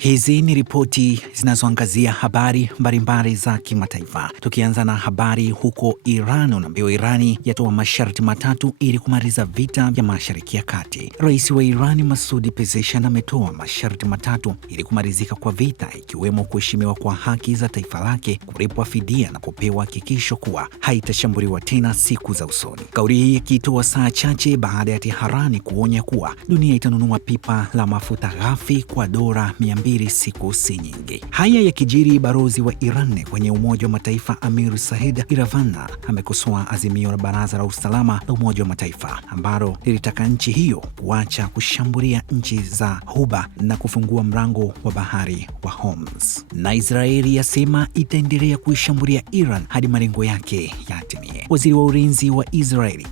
Hizi ni ripoti zinazoangazia habari mbalimbali za kimataifa. Tukianza na habari huko Iran, unaambiwa Irani yatoa masharti matatu ili kumaliza vita vya Mashariki ya Kati. Rais wa Iran Masoud Pezeshkian ametoa masharti matatu ili kumalizika kwa vita, ikiwemo kuheshimiwa kwa haki za taifa lake, kulipwa fidia na kupewa hakikisho kuwa haitashambuliwa tena siku za usoni. Kauli hii ikitoa saa chache baada ya Teherani kuonya kuwa dunia itanunua pipa la mafuta ghafi kwa dola 200 siku si nyingi. Haya yakijiri, balozi wa Iran kwenye Umoja wa Mataifa Amir Said Iravana amekosoa azimio la Baraza la Usalama la Umoja wa Mataifa ambalo lilitaka nchi hiyo kuacha kushambulia nchi za Ghuba na kufungua mlango wa bahari wa Hormuz. Na Israeli yasema itaendelea kuishambulia Iran hadi malengo yake yatimie. Waziri wa ulinzi wa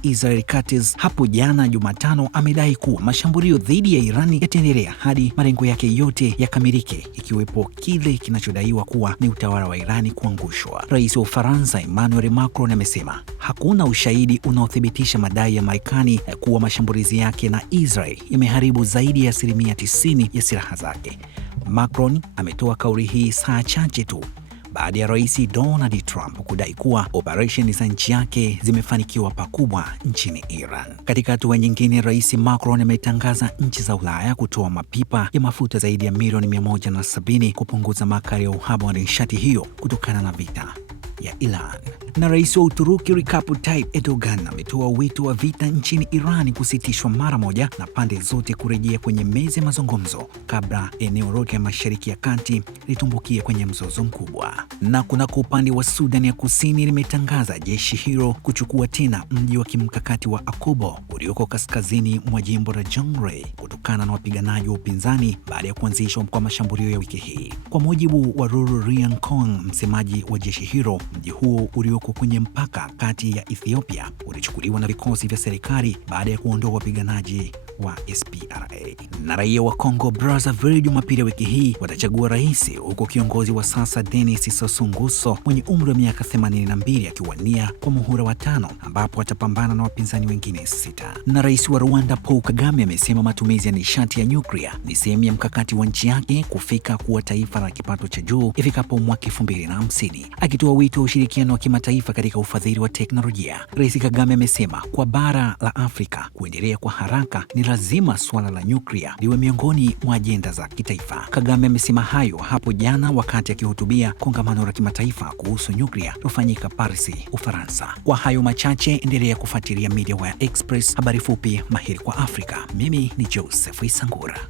Israel Katz hapo jana Jumatano amedai kuwa mashambulio dhidi ya Iran yataendelea hadi malengo yake yote yakamilike, ikiwepo kile kinachodaiwa kuwa ni utawala wa Irani kuangushwa. Rais wa Ufaransa Emmanuel Macron amesema hakuna ushahidi unaothibitisha madai ya Marekani kuwa mashambulizi yake na Israel yameharibu zaidi ya 90% ya silaha zake. Macron ametoa kauli hii saa chache tu baada ya Rais Donald Trump kudai kuwa operesheni za nchi yake zimefanikiwa pakubwa nchini Iran. Katika hatua nyingine, Rais Macron ametangaza nchi za Ulaya kutoa mapipa ya mafuta zaidi ya milioni 170 kupunguza makali ya uhaba wa nishati hiyo kutokana na vita ya Iran. Na rais wa Uturuki Recep Tayyip Erdogan ametoa wito wa vita nchini Iran kusitishwa mara moja na pande zote kurejea kwenye meza ya mazungumzo kabla eneo lote ya Mashariki ya Kati litumbukie kwenye mzozo mkubwa. Na kunako upande wa Sudan ya Kusini, limetangaza jeshi hilo kuchukua tena mji wa kimkakati wa Akobo ulioko kaskazini mwa jimbo la Jonglei kutokana na wapiganaji wa upinzani baada ya kuanzishwa kwa mashambulio ya wiki hii. Kwa mujibu wa Lulu Ryankong, msemaji wa jeshi hilo, mji huo ulioko kwenye mpaka kati ya Ethiopia ulichukuliwa na vikosi vya serikali baada ya kuondoa wapiganaji wa SPLA. Na raia wa Kongo Brazzaville Jumapili wiki hii watachagua rais, huko kiongozi wa sasa Denis Sassou Nguesso mwenye umri wa miaka 82 akiwania kwa muhula wa 5, ambapo atapambana na wapinzani wengine 6. Na rais wa Rwanda Paul Kagame amesema matumizi ya nishati ya nyuklia ni sehemu ya mkakati wa nchi yake kufika kuwa taifa la kipato cha juu ifikapo mwaka 2050. Akitoa wito wa ushirikiano wa kimataifa katika ufadhili wa teknolojia, Rais Kagame amesema kwa bara la Afrika kuendelea kwa haraka ni lazima suala la nyuklia liwe miongoni mwa ajenda za kitaifa. Kagame amesema hayo hapo jana wakati akihutubia kongamano la kimataifa kuhusu nyuklia lilofanyika Paris, Ufaransa. Kwa hayo machache, endelea kufuatilia Media Wire Express, habari fupi mahiri kwa Afrika. Mimi ni Joseph Isangura.